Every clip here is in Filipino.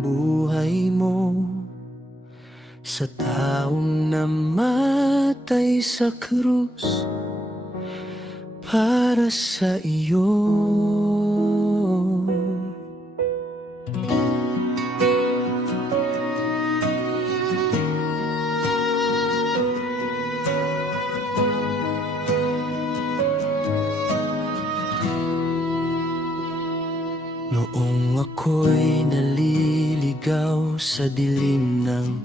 buhay mo sa taong namatay sa krus para sa iyo. Noong ako'y naliligaw sa dilim ng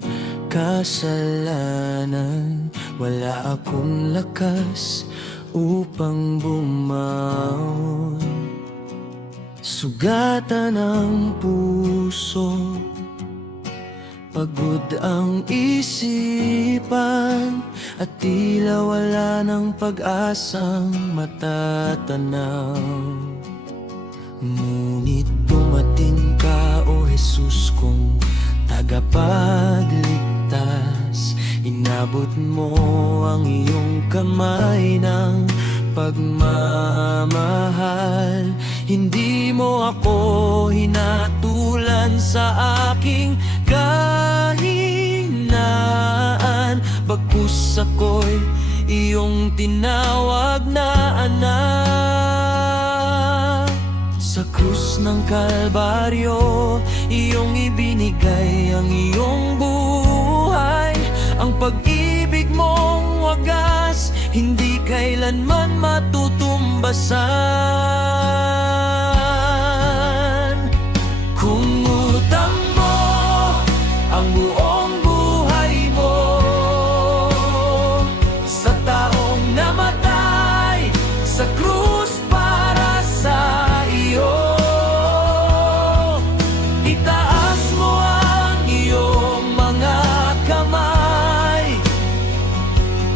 kasalanan, wala akong lakas upang bumaon. Sugatan ang puso, pagod ang isipan, at tila wala ng pag-asang matatanaw. Ngunit dumating ka, O Jesus kong tagapagligtas. Inabot mo ang iyong kamay ng pagmamahal. Hindi mo ako hinatulan sa aking kahinaan, bagkus ako'y iyong tinawag na anak. Sa krus ng Kalbaryo, iyong ibinigay ang iyong buhay. Ang pag-ibig mong wagas, hindi kailanman matutumbasan. Kung utang mo ang buong buhay mo sa taong namatay sa krus para sa iyo, itaas mo ang iyong mga kamay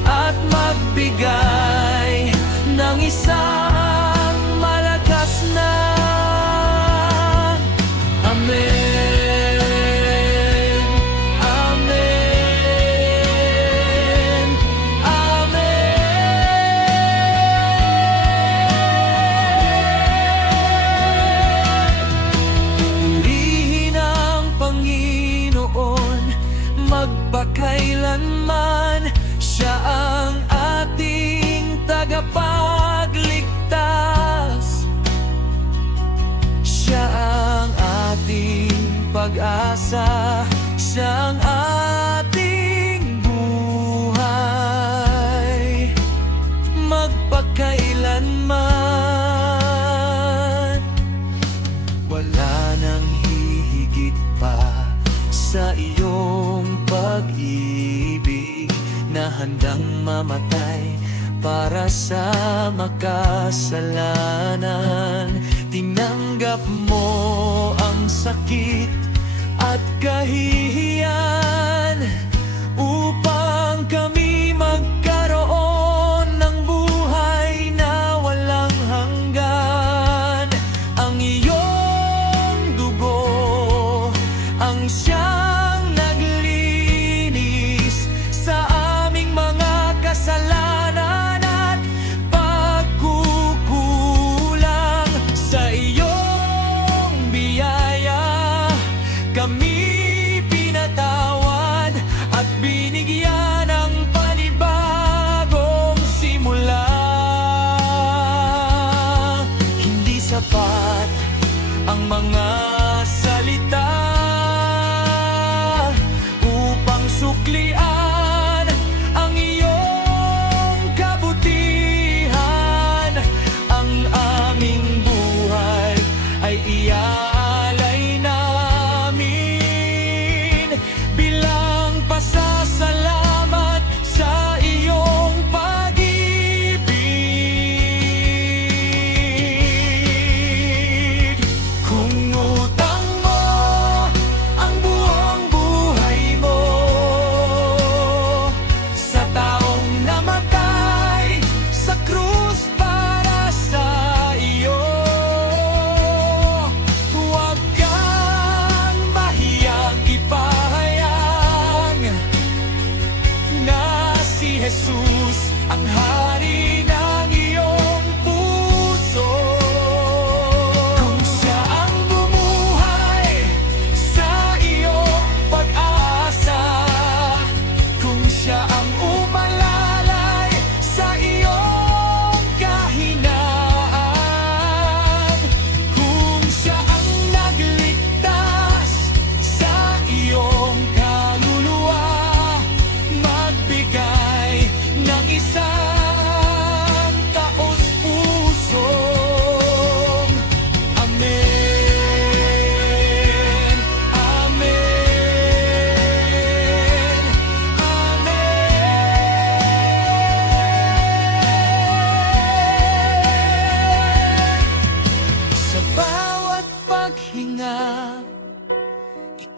at magbigay ng isang malakas na Amen, Amen, Amen. Purihin ang Panginoon magpakailanman, siya ang ating tagapagligtas. Siya ang ating pag-asa, siya ang ating buhay magpakailanman. Wala nang hihigit pa sa iyong pag-ibig na handang mamatay para sa makasalanan. Tinanggap mo ang sakit at kahihiyan upang kami magkaroon ng buhay na walang hanggan. Ang iyong dugo ang siyang naglinis sa aming mga kasalanan at pagkukulang. Sa iyong biyaya kami pinatawad at binigyan ng panibagong simula. Hindi sapat ang mga salita upang suklian ang iyong kabutihan. Ang aming buhay ay iaalay namin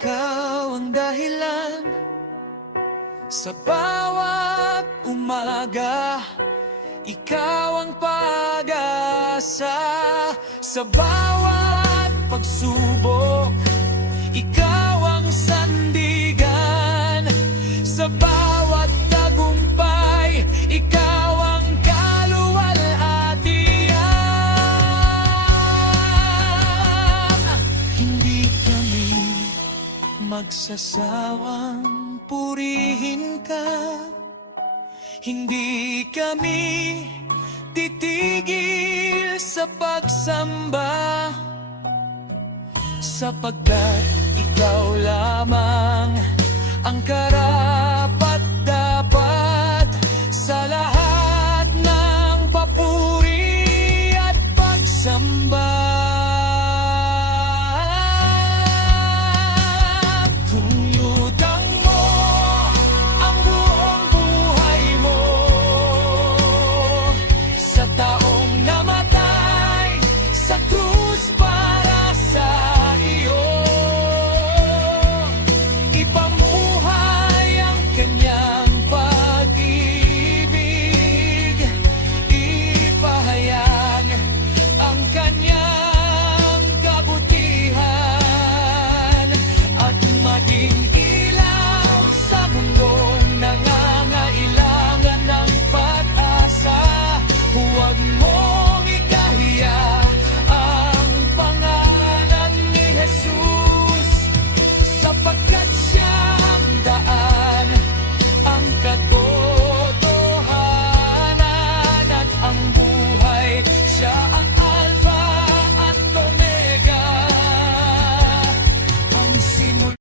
ikaw ang dahilan sa bawat umaga. Ikaw ang pag-asa sa bawat pagsubok. Ikaw ang sandigan sa bawat tagumpay. Ikaw ang kaluwalhatian. Hindi kami magsasawang purihin ka. Hindi kami titigil sa pagsamba, sapagkat ikaw